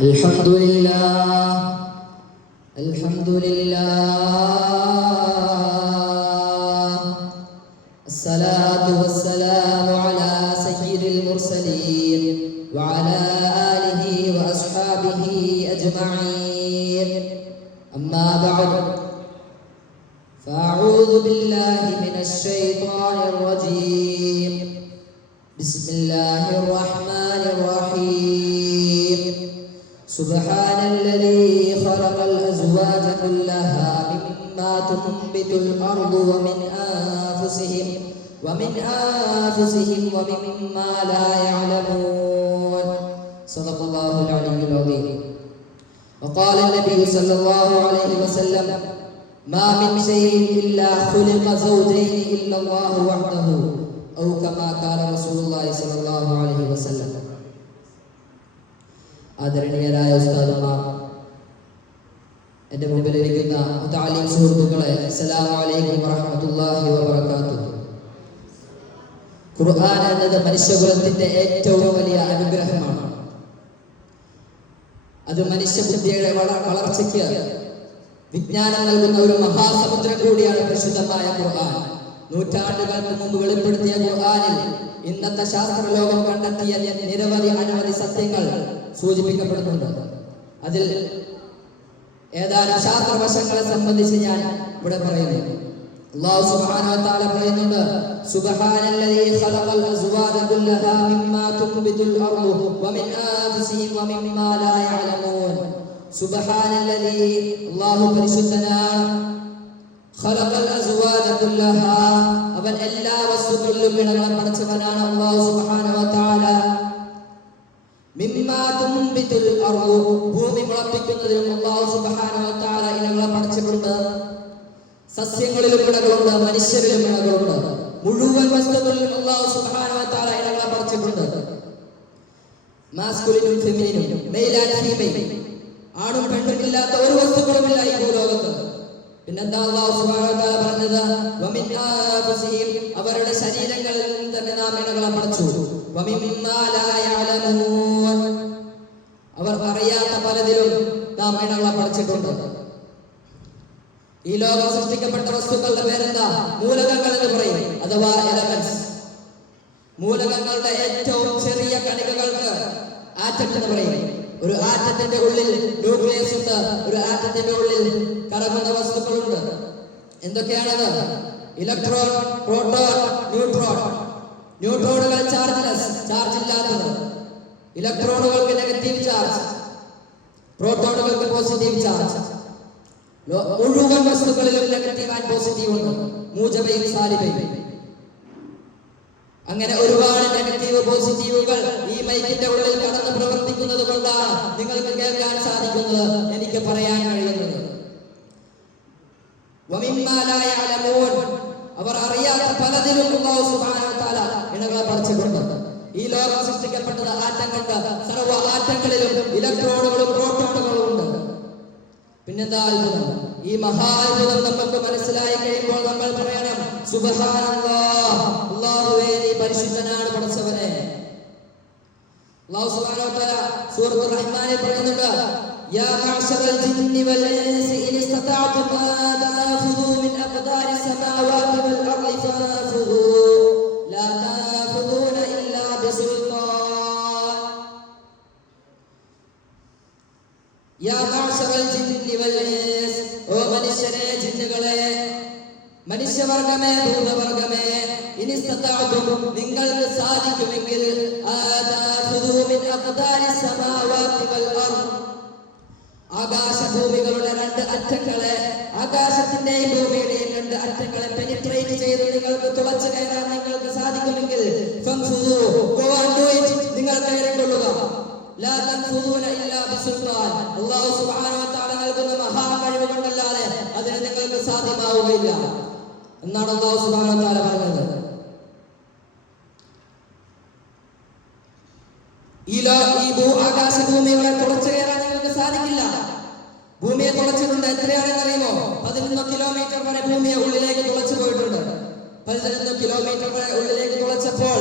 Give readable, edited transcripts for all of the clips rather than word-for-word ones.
الحمد لله الصلاة والسلام على سيد المرسلين وعلى آله وأصحابه أجمعين أما بعد فأعوذ بالله من الشيطان الرجيم بسم الله الرحمن الرحيم سبحان الذي خلق الأزواج كلها مما تنبت الأرض ومن أنفسهم ومما لا يعلمون صدق الله العلي العظيم. وقال النبي صلى الله عليه وسلم ما من شيء إلا خلق زوجين إلا الله وحده أو كما قال رسول الله صلى الله عليه وسلم. ആദരണീയരായ ഉസ്താദുമാർ, എൻ്റെ മുമ്പിലിരിക്കുന്ന മുതഅല്ലിം സുഹൃത്തുക്കളെ, അസ്സലാമു അലൈക്കും വറഹ്മത്തുള്ളാഹി വബറകാതുഹു. ഖുർആൻ എന്നത് മനുഷ്യകുലത്തിന്റെ ഏറ്റവും വലിയ അനുഗ്രഹമാണ്. അത് മനുഷ്യബുദ്ധിയുടെ വളർച്ചയ്ക്ക് വിജ്ഞാനം നൽകുന്ന ഒരു മഹാസമുദ്രം കൂടിയാണ് പരിശുദ്ധമായ ഖുർആൻ. നൂറ്റാണ്ടുകൾക്ക് മുമ്പ് വെളിപ്പെടുത്തിയ ഖുർആനിൽ ഇന്നത്തെ ശാസ്ത്രലോകം കണ്ടെത്തിയ അനവധി സത്യങ്ങൾ സൂചിപ്പിക്കപ്പെടുന്നുണ്ട്. അതിൽ ഏതാനും ശാസ്ത്രവശങ്ങളെ സംബന്ധിച്ച് ഞാൻ ഇവിടെ പറയുന്നു. അല്ലാഹു സുബ്ഹാനഹു വ തആല പറയുന്നുണ്ട്, സുബ്ഹാനല്ലദീ ഖലഖൽ അസ്വാജ കുല്ലഹാ മിമ്മാ തുൻബിതുൽ അർളു വമിൻ അൻഫുസിഹിം വമിമ്മാ ലാ യഅലമൂൻ. സുബ്ഹാനല്ലദീ, അല്ലാഹു പരിശുദ്ധനാണ്. ഖലഖൽ അസ്വാജ കുല്ലഹാ, അവൻ എല്ലാ വസ്തുക്കളിലും ഇണകളെ പടച്ചവനാണ് അല്ലാഹു സുബ്ഹാനഹു വ തആല. മിമ്മാ തുൻബിതുൽ അർളു, ഭൂമി മുളപ്പിക്കുന്നതിലും അല്ലാഹു സുബ്ഹാനഹു വ തആല ഇണകളെ പടച്ചിട്ടുണ്ട്. സസ്യങ്ങളിലും ഇണകളുണ്ട്, മനുഷ്യരിലും ഇണകളുണ്ട്. മുഴുവൻ വസ്തുക്കളിലും അല്ലാഹു സുബ്ഹാനഹു വ തആല ഇണകളെ പടച്ചിട്ടുണ്ട്. മാസ്കുലിനും ഫെമിനിനും, മെയിൽ ആൻഡ് ഫീമെയിൽ, ആണും പെണ്ണും ഇല്ലാത്ത ഒരു വസ്തുക്കളുമില്ല ഈ ഭൂലോകത്ത്. പിന്നെന്താ അല്ലാഹു സുബ്ഹാനഹു വ തആല പറഞ്ഞത്? വമിൻ അൻഫുസിഹിം, അവരുടെ ശരീരങ്ങളിൽ നിന്ന് തന്നെ നാം ഇണകളെ പടച്ചു. വമിമ്മാ ലാ യഅലമൂൻ, അവർ അറിയാത്ത പലതിലും നാം ഇണകളെ പടച്ചിട്ടുണ്ട്. ഈ ലോകം സൃഷ്ടിക്കപ്പെട്ട വസ്തുക്കളുടെ പേരെന്താ? മൂലകങ്ങൾ എന്ന് പറയും, അഥവാ എലമെന്റ്സ്. മൂലകങ്ങളുടെ ഏറ്റവും ചെറിയ കണികകൾക്ക് ആറ്റം എന്ന് പറയും. ഒരു ആറ്റത്തിന്റെ ഉള്ളിൽ ന്യൂക്ലിയസ് ഉണ്ട്, ഒരു ആറ്റത്തിന്റെ ഉള്ളിൽ കറങ്ങുന്ന വസ്തുക്കളുണ്ട്. എന്തൊക്കെയാണത്? Electron, proton, neutron. ന്യൂട്രോണുകൾ ചാർജ്ലെസ്, ചാർജ് ഇല്ലാത്തത്. ഇലക്ട്രോണുകൾക്ക് നെഗറ്റീവ് ചാർജ്, പ്രോട്ടോണുകൾക്ക് പോസിറ്റീവ് ചാർജ്. മുഴുവൻ വസ്തുക്കളിലും നെഗറ്റീവ് ആൻഡ് പോസിറ്റീവ് ഉണ്ട്, മൂജബയും സാലിബയും. അങ്ങനെ ഒരുപാട് നെഗറ്റീവ് പോസിറ്റീവുകൾ ഈ മൈക്കിന്റെ ഉള്ളിൽ കടന്ന് പ്രവർത്തിക്കുന്നത് കൊണ്ടാണ് നിങ്ങൾക്ക് കേൾക്കാൻ സാധിക്കുന്നത്, എനിക്ക് പറയാൻ കഴിയുന്നത്. വമിമ്മാ ലാ യഅലമൂൻ, അവർ അറിയാത്ത പലതിലും അല്ലാഹു സുബ്ഹാനഹു വ തആല ഇണകളെ പടച്ചിട്ടുണ്ട്. ഈ ലോകം സൃഷ്ടിക്കപ്പെട്ടത് ആറ്റങ്ങൾക്ക്, സർവ്വ ആറ്റങ്ങളിലും ഇലക്ട്രോണുകളും പ്രോട്ടോണുകളും ഉണ്ട്. പിന്നെന്താ അത്ഭുതം? ഈ മഹാത്ഭുതം നമുക്ക് മനസ്സിലായി കഴിയുമ്പോൾ നമ്മൾ പറയണം, സുബ്ഹാനല്ലാഹ്, അല്ലാഹുവേ നീ പരിശുദ്ധനാണ് പടച്ചവനെ. അല്ലാഹു സുബ്ഹാനഹു വ തആല സൂറത്തുർ റഹ്മാനിൽ പറയുന്നുണ്ട്, യാ മഅ്ശറൽ ജിന്നി വൽ ഇൻസി ഇൻ ഇസ്തതഅതും അൻ തൻഫുദൂ മിൻ അഖ്ദാരിസ് സമാവാതി വൽ അർളി ഫൻഫുദൂ ലാ തൻഫുദൂന ഇല്ലാ ബിസുൽത്താൻ. യാ മഅ്ശറൽ ജിന്നി വൽ ഇൻസ്, ഓ മനുഷ്യരെ, ജിന്നുകളെ, മനുഷ്യവർഗമേ, ഭൂതവർഗമേ, ഇനി ഇസ്തതഅതും, നിങ്ങൾക്ക് സാധിക്കുമെങ്കിൽ, ആതാഫുദൂ മിൻ അഖ്ദാരിസ് സമാവാതി വൽ അർള്, ആകാശഭൂമികളുടെ രണ്ട് അറ്റങ്ങളെ, ആകാശത്തിന്റെയും ഭൂമിയുടെയും രണ്ട് അറ്റങ്ങളെ പെനിട്രേറ്റ് ചെയ്ത് നിങ്ങൾക്ക് തുളച്ചു കയറാൻ നിങ്ങൾക്ക് സാധിക്കുമെങ്കിൽ, ഫൻഫുദൂ, ഗോ ആൻഡ് ഡു ഇറ്റ്, നിങ്ങൾ കയറിക്കൊള്ളുക. ലാ തൻഫുദൂന ഇല്ലാ ബിസുൽത്താൻ, അല്ലാഹു സുബ്ഹാനഹു വ തആല നൽകുന്ന മഹാകഴിവ് കൊണ്ടല്ലാതെ അതിന് നിങ്ങൾക്ക് സാധ്യമാവുകയില്ല എന്നാണ് അല്ലാഹു സുബ്ഹാനഹു വ തആല പറഞ്ഞത്. ഈ ആകാശഭൂമികളെ തുളച്ചു കയറാൻ നിങ്ങൾക്ക് സാധിക്കില്ല. ഭൂമിയെ തുളച്ചിട്ടുണ്ട്, എത്രയാണെന്ന് അറിയുമോ? 11 കിലോമീറ്റർ വരെ ഭൂമിയെ ഉള്ളിലേക്ക് തുളച്ചു പോയിട്ടുണ്ട്. 11 കിലോമീറ്റർ വരെ ഉള്ളിലേക്ക് തുളച്ചപ്പോൾ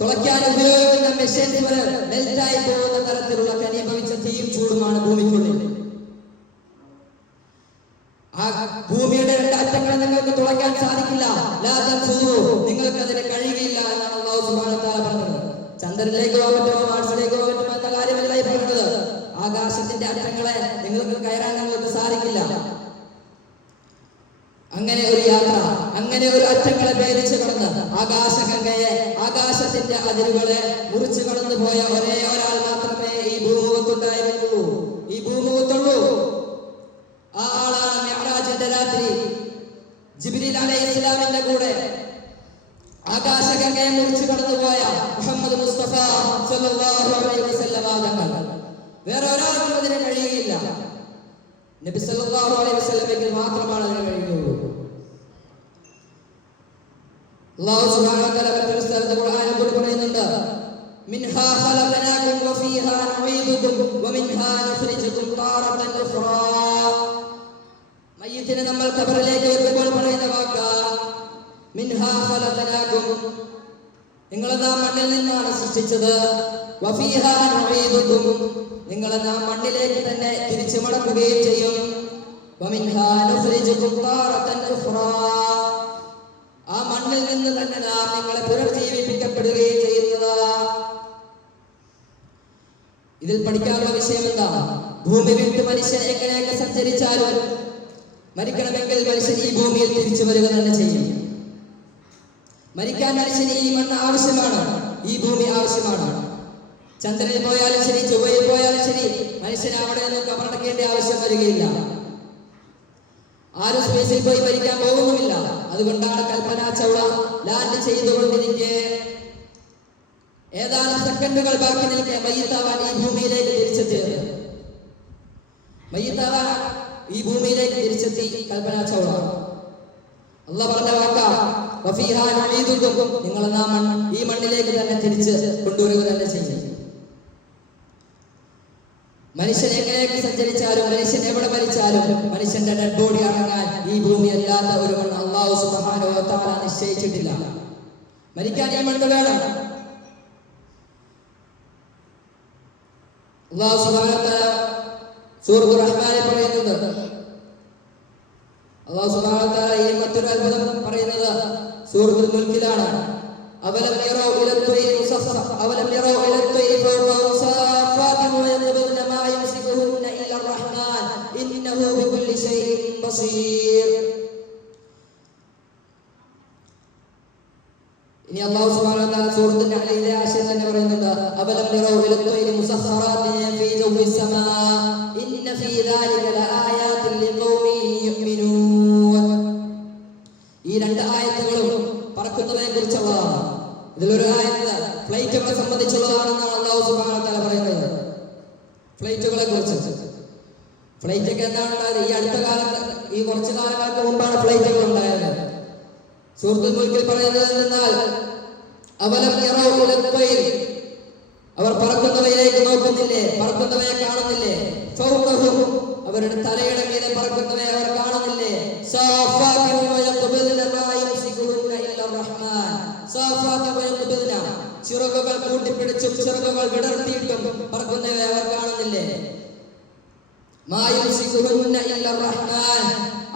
തുളയ്ക്കാൻ ഉപയോഗിക്കുന്ന മെഷീൻസ് വരെ മെൽറ്റായി പോകുന്ന തരത്തിലുള്ള ഘനീഭവിച്ച തീയും ചൂടുമാണ് ഭൂമിക്കുള്ളിൽ. ആ ഭൂമിയുടെ രണ്ട് അറ്റങ്ങളെ നിങ്ങൾക്ക് തുളയ്ക്കാൻ സാധിക്കില്ല. നിങ്ങൾക്ക് അതിന് കഴിയുകയില്ല എന്നാണ് അല്ലാഹു സുബ്ഹാനഹു വ തആല പറഞ്ഞത്. ചന്ദ്രനിലേക്ക് പോകട്ടോ മാർസിലേക്ക് പോകട്ടോ എന്ന കാര്യമല്ല ഈ പറഞ്ഞത്. ആകാശത്തിന്റെ അറ്റങ്ങളെ നിങ്ങൾക്ക് കയറാൻ നിങ്ങൾക്ക് സാധിക്കില്ല. അങ്ങനെ ഒരു യാത്ര, അങ്ങനെ ഒരു അറ്റങ്ങളെ ഭേദിച്ച് കടന്ന് ആകാശഗംഗയെ, ആകാശത്തിന്റെ അതിരുകളെ മുറിച്ചു കടന്നു പോയ ഒരേ ഒരാൾ മാത്രമേ ഈ ഭൂമുഖത്തുണ്ടായിരുന്നുള്ളൂ. ഈ ഭൂമുഖത്തുള്ളൂ. ആ ആളാണ് മിഅ്റാജിന്റെ രാത്രി ജിബ്രീൽ അലൈഹിസ്സലാമിന്റെ കൂടെ ആകാശഗംഗയെ മുറിച്ചു കടന്നുപോയ മുഹമ്മദ് മുസ്തഫ സ്വല്ലല്ലാഹു അലൈഹി വസല്ലം തങ്ങൾ. വേറെ ഒരാൾക്കും അതിന് കഴിയുകയില്ല. നബി സല്ലല്ലാഹു അലൈഹി വസല്ലമയ്ക്ക് മാത്രമാണ് അതിന് കഴിയുകയുള്ളൂ. അല്ലാഹു സുബ്ഹാനഹു വ തആല മറ്റൊരു സ്ഥലത്ത് ഖുർആനിൽ കൂടി പറയുന്നുണ്ട്, മിൻഹാ ഖലഖനാകും വഫീഹാ നുഈദുകും വമിൻഹാ നുഖ്രിജുകും താറതൻ ഉഖ്റാ. മയ്യിത്തിനെ നമ്മൾ ഖബറിലേക്ക് വെക്കുമ്പോൾ പറയുന്ന വാക്ക് മിൻഹാ ഖലഖനാകും, നിങ്ങളെ നാം മണ്ണിൽ നിന്നാണ് സൃഷ്ടിച്ചത്. വഫീഹാ നുഈദുകും, നിങ്ങളെ നാം മണ്ണിലേക്ക് തന്നെ തിരിച്ചു മടക്കുകയും ചെയ്യും. വമിൻഹാ നുഖ്രിജുകും താറതൻ ഉഖ്റാ, ആ മണ്ണിൽ നിന്ന് തന്നെ നാം നിങ്ങളെ പുനർജീവിപ്പിക്കപ്പെടുകയും ചെയ്യുന്നത്. ഇതിൽ പഠിക്കാനുള്ള വിഷയം എന്താ? ഭൂമി വിട്ട് മനുഷ്യൻ എങ്ങനെയൊക്കെ സഞ്ചരിച്ചാലും മരിക്കണമെങ്കിൽ മനുഷ്യൻ ഈ ഭൂമിയിൽ തിരിച്ചു വരിക തന്നെ ചെയ്യും. മരിക്കാൻ മനുഷ്യന് ഈ മണ്ണ് ആവശ്യമാണ്, ഈ ഭൂമി ആവശ്യമാണ്. ചന്ദ്രനിൽ പോയാലും ശരി, ചൊവ്വയിൽ പോയാലും ശരി, മനുഷ്യന് അവിടെ നിന്ന് കബറടക്കേണ്ട ആവശ്യം വരികയില്ല. ആരും സ്പേസിൽ പോയി മരിക്കാൻ പോകുന്നുമില്ല. അതുകൊണ്ടാണ് കൽപ്പന ചൗള ലാൻഡ് ചെയ്തുകൊണ്ടിരിക്കെ ഏതാനും സെക്കൻഡുകൾ ബാക്കി നിൽക്കെ മയ്യിത്താവാൻ ഈ ഭൂമിയിലേക്ക് തിരിച്ചെത്തിയത്. മയ്യിത്താവാൻ ഈ ഭൂമിയിലേക്ക് തിരിച്ചെത്തി കൽപ്പന ചൗള. അല്ലാഹ് പറഞ്ഞ വാക്കാ വഫീഹാ നുഈദുകും, നിങ്ങളെ നാം ഈ മണ്ണിലേക്ക് തന്നെ തിരിച്ച് കൊണ്ടുവരിക തന്നെ ചെയ്യും. മനുഷ്യൻ എങ്ങനെയൊക്കെ സഞ്ചരിച്ചാലും, മനുഷ്യൻ എവിടെ മരിച്ചാലും, മനുഷ്യന്റെ ഡെഡ് ബോഡി അടങ്ങാൻ ഈ ഭൂമി അല്ലാത്ത ഒരു മണ്ണ് അല്ലാഹു സുബ്ഹാനഹു വ തആല നിശ്ചയിച്ചിട്ടില്ല. മരിക്കാൻ ഈ മണ്ണ് വേണം. അല്ലാഹു സുബ്ഹാനഹു വ തആല സൂറത്തുർ റഹ്മാനിൽ പറയുന്നത്, അല്ലാഹു സുബ്ഹാനഹു വ തആല ഈ മറ്റൊരു അത്ഭുതം പറയുന്നത് സൂറത്തുൽ മുൽക്കിലാണ്. അവലം യറൗ ഇലത്വൈരി മുസഫഫ അവലം യറൗ ഇലത്വൈരി ഫൗഖഹും സാഫാത്തിൻ വയഖബുന മാ യംസികുഹുന്ന ഇല്ല റഹ്മാൻ ഇന്നഹു ബികുല്ലി ശൈഇൻ ബസീർ. ഇനി അല്ലാഹു സുബ്ഹാനഹു വ തആല സൂറത്തുൽ നഹ്ലിലെ ആശയം തന്നെ പറയുന്നുണ്ട്, അവലം യറൗ ഇലത്വൈരി മുസഖറാത്തിൻ ഫീ ജൗവിസ് സമാ ഇന്ന ഫീ ദാലിക ലആയാതിൻ ലിഖൗമിൻ യുഅ്മിനൂൻ. ഈ രണ്ട് ആയത്തുകളും പറക്കുന്നതിനെ കുറിച്ചുള്ളതാണ്. ഇതിലൊരു ആയത്ത് ഫ്ലൈറ്റുകളെ സംബന്ധിച്ചുള്ളതാണെന്നാണ് അല്ലാഹു സുബ്ഹാനഹു വ തആല പറയുന്നത്. ഫ്ലൈറ്റുകളെ കുറിച്ച്. ഫ്ലൈറ്റ് ഒക്കെ എന്താണ് ഉണ്ടായത്? ഈ അടുത്ത കാലത്ത്, ഈ കുറച്ചു കാലങ്ങൾക്ക് മുമ്പാണ് ഫ്ലൈറ്റുകൾ ഉണ്ടായത്. സൂറത്തുൽ മുൽക്കിൽ പറയുന്നത് എന്നാൽ അവലം യറൗ ഇലത്വൈർ, അവർ പറക്കുന്നവയിലേക്ക് നോക്കുന്നില്ലേ, പറക്കുന്നവയെ കാണുന്നില്ലേ? ഫൗഖഹും, അവരുടെ തലയുടെ മീതെ പറക്കുന്നവയെ അവർ കാണുന്നില്ലേ? സാഫാത്തിൻ വയഖബുന മാ യംസികുഹുന്ന ഇല്ല റഹ്മാൻ. സാഫാത്തിൻ വയഖബുന, ചിറകുകൾ കൂട്ടിപ്പിടിച്ചും ചിറകുകൾ വിടർത്തിയിട്ടും പറക്കുന്നവയെ അവർ കാണുന്നില്ലേ? മാ യംസികുഹുന്ന ഇല്ല റഹ്മാൻ,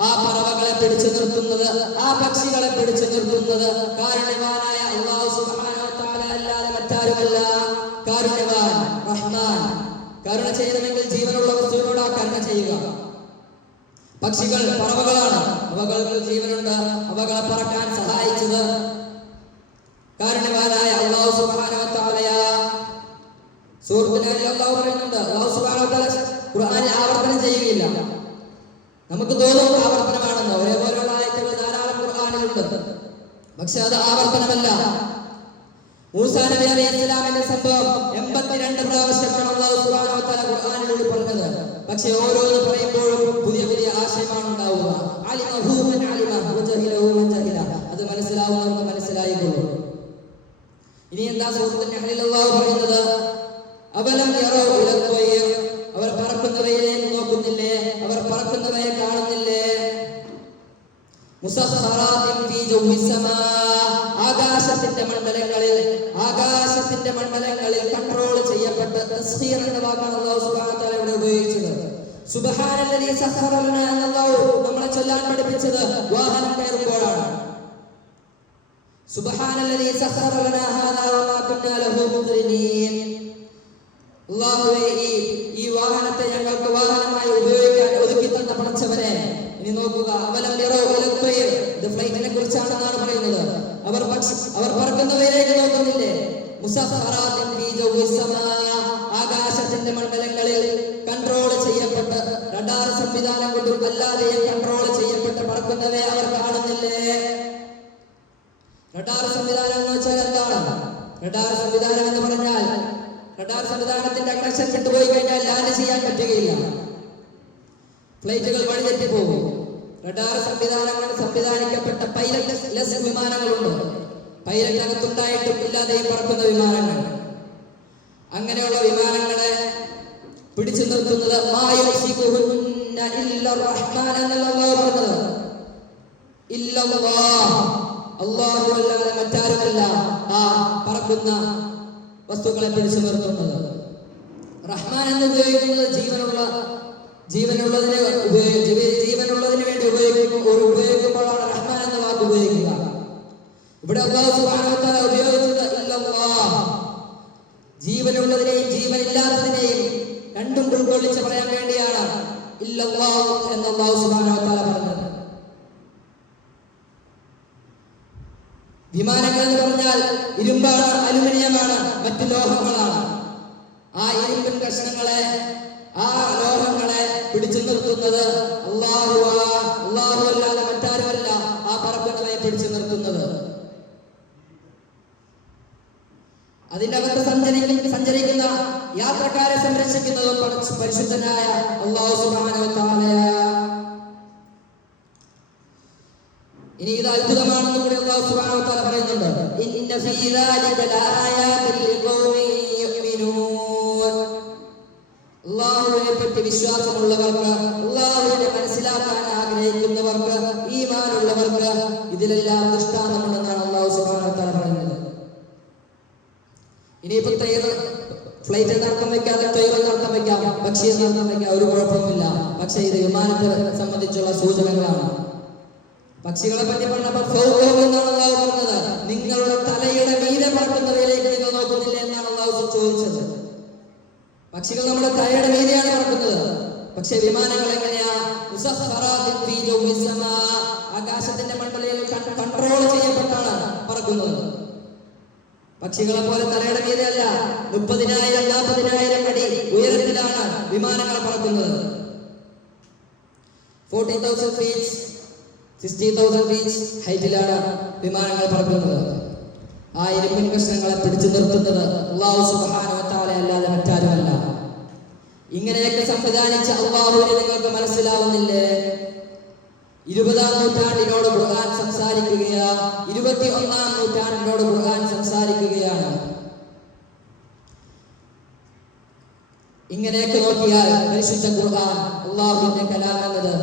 ആ പറവകളെ പിടിച്ചു നിർത്തുന്നത്, ആ പക്ഷികളെ പിടിച്ചു നിർത്തുന്നത് കാരുണ്യവാനായ അല്ലാഹു സുബ്ഹാനഹു വ തആല അല്ലാതെ മറ്റാരുമല്ല. കാരുണ്യവാൻ റഹ്മാൻ. കരുണ ചെയ്യണമെങ്കിൽ ജീവനുള്ള വസ്തുവിനോട് ആ കരുണ ചെയ്യുക. പക്ഷികൾ പറവകളാണ്, അവകൾക്ക് ജീവനുണ്ട്. അവകളെ പറക്കാൻ സഹായിച്ചത് കാരുണ്യവാനായ അല്ലാഹു സുബ്ഹാനഹു വ തആലയാ. സൂറത്തുൽ അല്ലാഹു പറയുന്നുണ്ട്, അല്ലാഹു സുബ്ഹാനഹു വ തആല ഖുർആനിൽ ആവർത്തനം ചെയ്യുകയില്ല. നമുക്ക് തോന്നും ആവർത്തനമാണെന്ന്. ഒരേപോലെയുള്ള ആയത്തുകൾ ധാരാളം ഖുർആനിലുണ്ട്. പക്ഷെ അത് ആവർത്തനമല്ല. മൂസാ നബി അലൈഹിസ്സലാമിന്റെ സംഭവം 82 പ്രാവശ്യമാണ് അല്ലാഹു സുബ്ഹാനഹു വ തആല ഖുർആനിലൂടെ പറഞ്ഞത്. പക്ഷെ ഓരോന്ന് പറയുമ്പോഴും പുതിയ പുതിയ ആശയമാണ് ഉണ്ടാവുക. അലിമഹു മൻ അലിമ വജഹിലഹു മൻ ജഹില, അത് മനസ്സിലാവുന്നവർക്ക് മനസ്സിലായിക്കൊള്ളും. ഇനി എന്താ സൂറത്തുൽ നഹ്ലിൽ അല്ലാഹു പറയുന്നത്? അവലം യറൗ ഇലത്വൈർ, അവർ പറക്കുന്നവയിലേക്ക് നോക്കുന്നില്ലേ, അവർ പറക്കുന്നവയെ കാണുന്നില്ലേ? മുസഖ്ഖറാത്തിൻ ഫീ ജൗവിസ് സമാ, ആകാശത്തിന്റെ മണ്ഡലങ്ങളിൽ കൺട്രോൾ ചെയ്യപ്പെട്ട. തസ്ഖീർ എന്ന വാക്കാണ് അല്ലാഹു സുബ്ഹാനഹു വ തആല ഇവിടെ ഉപയോഗിച്ചത്. സുബ്ഹാനല്ലദീ സഖറ ലനാ എന്നല്ലാഹു നമ്മളെ ചൊല്ലാൻ പഠിപ്പിച്ചത് വാഹനം കയറുമ്പോഴാണ്. സുബ്ഹാനല്ലദീ സഖറ ലനാ ഹാദാ വമാ കുന്നാ ലഹു മുഖ്രിനീൻ. അല്ലാഹുവേ, ഈ വാഹനത്തെ ഞങ്ങൾക്ക് വാഹനമായി ഉപയോഗിക്കാൻ ഒതുക്കി തന്ന പടച്ചവനെ. ഇനി നോക്കുക, അവലം യറൗ ഇലൽ ത്വയ്ർ, ഇത് ഫ്ലൈറ്റിനെ കുറിച്ചാണെന്നാണ് പറയുന്നത്. അവർ പറക്കുന്നവയിലേക്ക് നോക്കുന്നില്ലേ? മുസഖ്ഖറാത്തിൻ ഫീ ജൗവിസ് സമാ, ആകാശത്തിന്റെ മണ്ഡലങ്ങളിൽ കൺട്രോൾ ചെയ്യപ്പെട്ട് റഡാർ സംവിധാനം കൊണ്ടും അല്ലാതെയും കൺട്രോൾ ചെയ്യപ്പെട്ട് പറക്കുന്നവയെ അവർ കാണുന്നില്ലേ? റഡാർ സംവിധാനം എന്ന് വെച്ചാൽ എന്താണ്? റഡാർ സംവിധാനം എന്ന് പറഞ്ഞാൽ റഡാർ സംവിധാനത്തിന്റെ കണക്ഷൻ വിട്ടുപോയി കഴിഞ്ഞാൽ ലാൻഡ് ചെയ്യാൻ പറ്റുകയില്ല. ഫ്ലൈറ്റുകൾ വഴിതെറ്റിപ്പോകും. റഡാർ സംവിധാനിക്കപ്പെട്ട പൈലറ്റ് ലെസ് വിമാനങ്ങളുണ്ട്. പൈലറ്റ് അകത്തുണ്ടായിട്ടും ഇല്ലാതെയും പറക്കുന്ന വിമാനങ്ങൾ. അങ്ങനെയുള്ള വിമാനങ്ങളെ പിടിച്ചു നിർത്തുന്നത് അല്ലാഹു അല്ലാതെ മറ്റാരുമല്ല ആ പറക്കുന്ന വസ്തുക്കളെ പിടിച്ചു നിർത്തുന്നത്. റഹ്മാൻ എന്ന് ഉപയോഗിക്കുന്നത് ജീവനുള്ളതിന് വേണ്ടി ഉപയോഗിക്കുമ്പോഴാണ് റഹ്മാൻ എന്ന വാക്ക് ഉപയോഗിക്കുക. ഇവിടെ അല്ലാഹു സുബ്ഹാനഹു വ തആല ഉപയോഗിച്ചത് ഇല്ലല്ലാഹ്, ജീവനുള്ളതിനെയും ജീവനില്ലാത്തതിനെയും രണ്ടും ഉൾക്കൊള്ളിച്ച് പറയാൻ വേണ്ടിയാണ് ഇല്ലല്ലാഹ് എന്ന് അല്ലാഹു സുബ്ഹാനഹു വ തആല പറഞ്ഞത്. വിമാനങ്ങൾ എന്ന് പറഞ്ഞാൽ ഇരുമ്പാണ്, അലുമിനിയമാണ്, മറ്റു ലോഹങ്ങളാണ്. ആ ഇരുമ്പിൻ കഷ്ണങ്ങളെ, ആ ലോഹങ്ങളെ പിടിച്ചു നിർത്തുന്നത് അല്ലാഹു അല്ലാതെ മറ്റാരുമല്ല ആ പറക്കുന്നവയെ പിടിച്ചു നിർത്തുന്നത്. അതിന്റെ അകത്ത് സഞ്ചരിക്കുന്ന യാത്രക്കാരെ സംരക്ഷിക്കുന്നതും പരിശുദ്ധനായ അല്ലാഹു സുബ്ഹാനഹു വ തആലയാണ്. ഇനി ഇത് അത്ഭുതമാണെന്ന് കൂടി അല്ലാഹു സുബ്ഹാനഹു വ തആല പറയുന്നുണ്ട്. ഇന്ന ഫീ ദാലിക ലആയാതിൻ ലിഖൗമിൻ യുഅ്മിനൂൻ. അല്ലാഹുവിനെ പറ്റി വിശ്വാസമുള്ളവർക്ക്, അല്ലാഹുവിനെ മനസ്സിലാക്കാൻ ആഗ്രഹിക്കുന്നവർക്ക്, ഈമാനുള്ളവർക്ക് ഇതിലെല്ലാം ദൃഷ്ടാന്തമുണ്ടെന്നാണ് അല്ലാഹു സുബ്ഹാനഹു വ തആല പറയുന്നത്. ഇനിയിപ്പോ ഫ്ലൈറ്റ് എന്നർത്ഥം വെക്കാതെ ത്വയ്ർ എന്നർത്ഥം വെക്കാം, പക്ഷി എന്നർത്ഥം വെക്കാം, ഒരു കുഴപ്പമില്ല. പക്ഷെ ഇത് വിമാനത്തെ സംബന്ധിച്ചുള്ള സൂചനകളാണ്. പക്ഷികളെ പറ്റി പറഞ്ഞപ്പോൾ എന്നാണ് അല്ലാഹു പറഞ്ഞത്. നിങ്ങളുടെ തലയുടെ മീതെ പറക്കുന്നവയിലേക്ക് നിങ്ങൾ നോക്കുന്നില്ല എന്നാണ് അല്ലാഹു ചോദിച്ചത്. പക്ഷികൾ നമ്മുടെ തലയുടെ മീതെയാണ് പറക്കുന്നത്. പക്ഷെ വിമാനങ്ങൾ എങ്ങനെയാ? മുസഖ്ഖറാത്തിൻ ഫീ ജൗവിസ് സമാ, ആകാശത്തിന്റെ മണ്ഡലങ്ങളിൽ കൺട്രോൾ ചെയ്യപ്പെട്ടാണ് പറക്കുന്നത്. പക്ഷികളെ പോലെ തലയുടെ മീതെയല്ല, 30,000-40,000 അടി ഉയരത്തിലാണ് വിമാനങ്ങൾ പറക്കുന്നത്. 40,000 feet 60,000 feet ഹൈറ്റിലാണ് വിമാനങ്ങൾ പറക്കുന്നത്. ആ ഇരുമ്പിൻ കഷ്ണങ്ങളെ പിടിച്ചു നിർത്തുന്നത് അല്ലാഹു സുബ്ഹാനഹു വ തആല അല്ലാതെ മറ്റാരുമല്ല. ഇങ്ങനെയൊക്കെ സംവിധാനിച്ച അല്ലാഹുവിനെ നിങ്ങൾക്ക് മനസ്സിലാവുന്നില്ലേ? 20-ാം നൂറ്റാണ്ടിനോട് ഖുർആൻ സംസാരിക്കുകയാണ്, 21-ാം നൂറ്റാണ്ടിനോട് ഖുർആൻ സംസാരിക്കുകയാണ്. ഇങ്ങനെയൊക്കെ നോക്കിയാൽ പരിശുദ്ധ ഖുർആൻ അല്ലാഹുവിന്റെ കലാം എന്നത്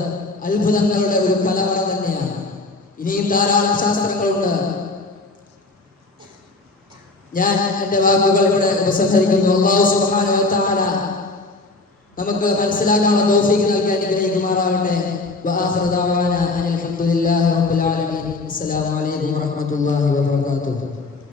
അത്ഭുതങ്ങളുടെ ഒരു കലവറ തന്നെയാണ്. ഇനിയും ധാരാളം ശാസ്ത്രങ്ങളുണ്ട്. ഞാൻ എന്റെ വാക്കുകൾ ഇവിടെ ഉപസംഹരിക്കുന്നു. അല്ലാഹു സുബ്ഹാനഹു വ തആല നമുക്ക് മനസ്സിലാക്കാനുള്ള തൗഫീഖ് നൽകി അനുഗ്രഹിക്കുമാറാകട്ടെ. വആഖിറു ദഅവാനാ അനിൽ ഹംദുലില്ലാഹി റബ്ബിൽ ആലമീൻ. അസ്സലാമു അലൈക്കും വറഹ്മത്തുള്ളാഹി വബറകാതുഹു.